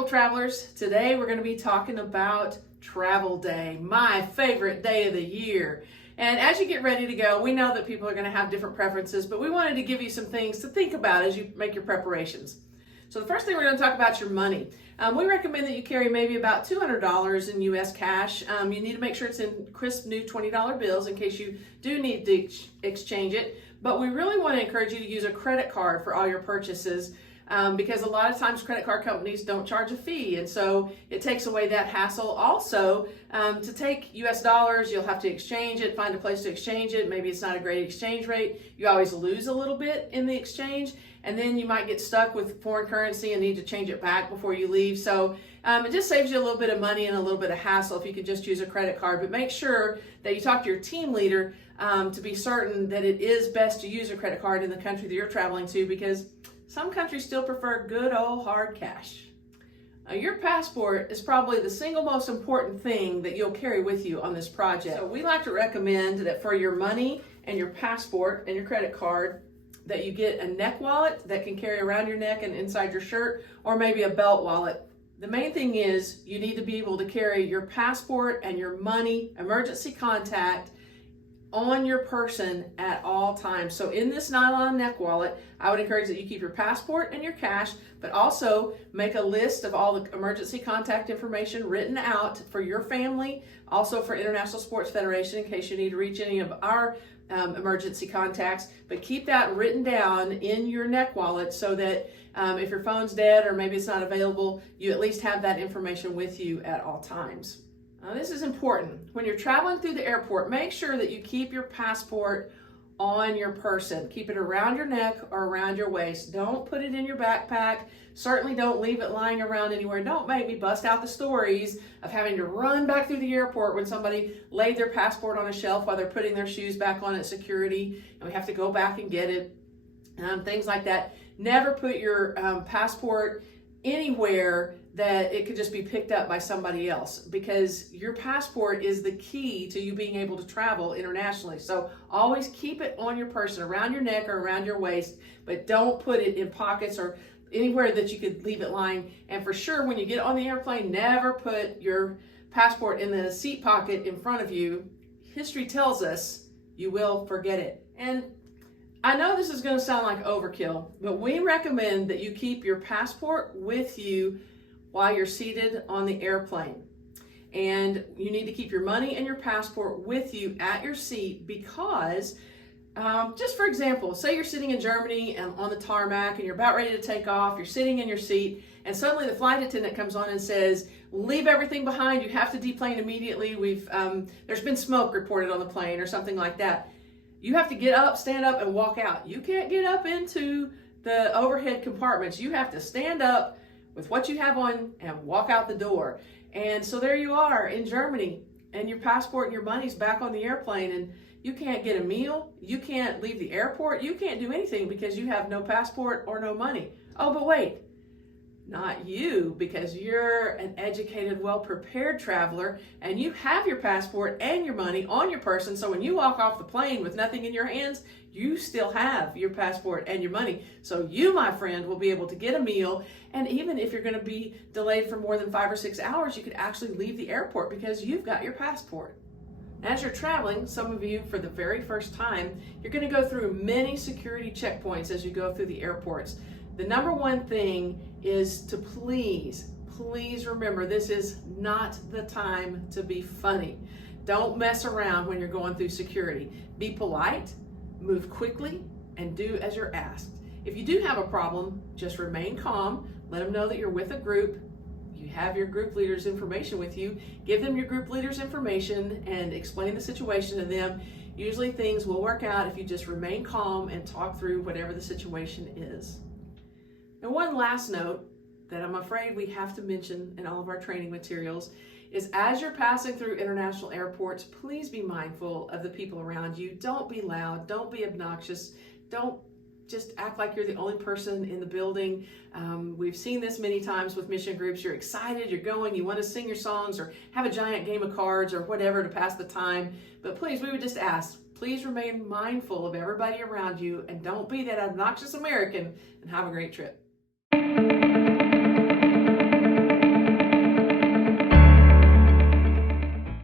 Cheryl Travelers. Today we're going to be talking about travel day, my favorite day of the year. And as you get ready to go, we know that people are going to have different preferences, but we wanted to give you some things to think about as you make your preparations. So the first thing we're going to talk about is your money. We recommend that you carry maybe about $200 in U.S. cash. You need to make sure it's in crisp new $20 bills in case you do need to exchange it. But we really want to encourage you to use a credit card for all your purchases. Because a lot of times credit card companies don't charge a fee, and so it takes away that hassle. Also, to take US dollars, you'll have to exchange it, find a place to exchange it. Maybe it's not a great exchange rate. You always lose a little bit in the exchange, and then you might get stuck with foreign currency and need to change it back before you leave. So it just saves you a little bit of money and a little bit of hassle if you could just use a credit card. But make sure that you talk to your team leader to be certain that it is best to use a credit card in the country that you're traveling to, because some countries still prefer good old hard cash. Your passport is probably the single most important thing that you'll carry with you on this project. So we like to recommend that for your money and your passport and your credit card, that you get a neck wallet that can carry around your neck and inside your shirt, or maybe a belt wallet. The main thing is you need to be able to carry your passport and your money, emergency contact, on your person at all times. So in this nylon neck wallet, I would encourage that you keep your passport and your cash, but also make a list of all the emergency contact information written out for your family, also for International Sports Federation in case you need to reach any of our emergency contacts. But keep that written down in your neck wallet so that if your phone's dead or maybe it's not available, you at least have that information with you at all times. Now, this is important. When you're traveling through the airport, make sure that you keep your passport on your person. Keep it around your neck or around your waist. Don't put it in your backpack. Certainly don't leave it lying around anywhere. Don't make me bust out the stories of having to run back through the airport when somebody laid their passport on a shelf while they're putting their shoes back on at security, and we have to go back and get it. Things like that. Never put your passport anywhere that it could just be picked up by somebody else, because your passport is the key to you being able to travel internationally. So always keep it on your person, around your neck or around your waist, but don't put it in pockets or anywhere that you could leave it lying. And for sure, when you get on the airplane, never put your passport in the seat pocket in front of you. History tells us you will forget it. And I know this is going to sound like overkill, but we recommend that you keep your passport with you while you're seated on the airplane. And you need to keep your money and your passport with you at your seat, because just for example, say you're sitting in Germany and on the tarmac and you're about ready to take off, you're sitting in your seat, and suddenly the flight attendant comes on and says, leave everything behind, you have to deplane immediately, there's been smoke reported on the plane or something like that. You have to get up, stand up, and walk out. You can't get up into the overhead compartments. You have to stand up with what you have on and walk out the door. And so there you are in Germany, and your passport and your money's back on the airplane, and you can't get a meal, you can't leave the airport, you can't do anything because you have no passport or no money. Oh, but wait, not you, because you're an educated, well-prepared traveler, and you have your passport and your money on your person. So when you walk off the plane with nothing in your hands, you still have your passport and your money. So you, my friend, will be able to get a meal. And even if you're going to be delayed for more than 5 or 6 hours, you could actually leave the airport because you've got your passport. As you're traveling, some of you for the very first time, you're going to go through many security checkpoints as you go through the airports. The number one thing is to please remember, this is not the time to be funny. Don't mess around when you're going through security. Be polite, move quickly, and do as you're asked. If you do have a problem, just remain calm. Let them know that you're with a group. You have your group leader's information with you. Give them your group leader's information and explain the situation to them. Usually things will work out if you just remain calm and talk through whatever the situation is. And one last note that I'm afraid we have to mention in all of our training materials is, as you're passing through international airports, please be mindful of the people around you. Don't be loud, don't be obnoxious, don't just act like you're the only person in the building. We've seen this many times with mission groups. You're excited, you're going, you want to sing your songs or have a giant game of cards or whatever to pass the time. But please, we would just ask, please remain mindful of everybody around you and don't be that obnoxious American, and have a great trip.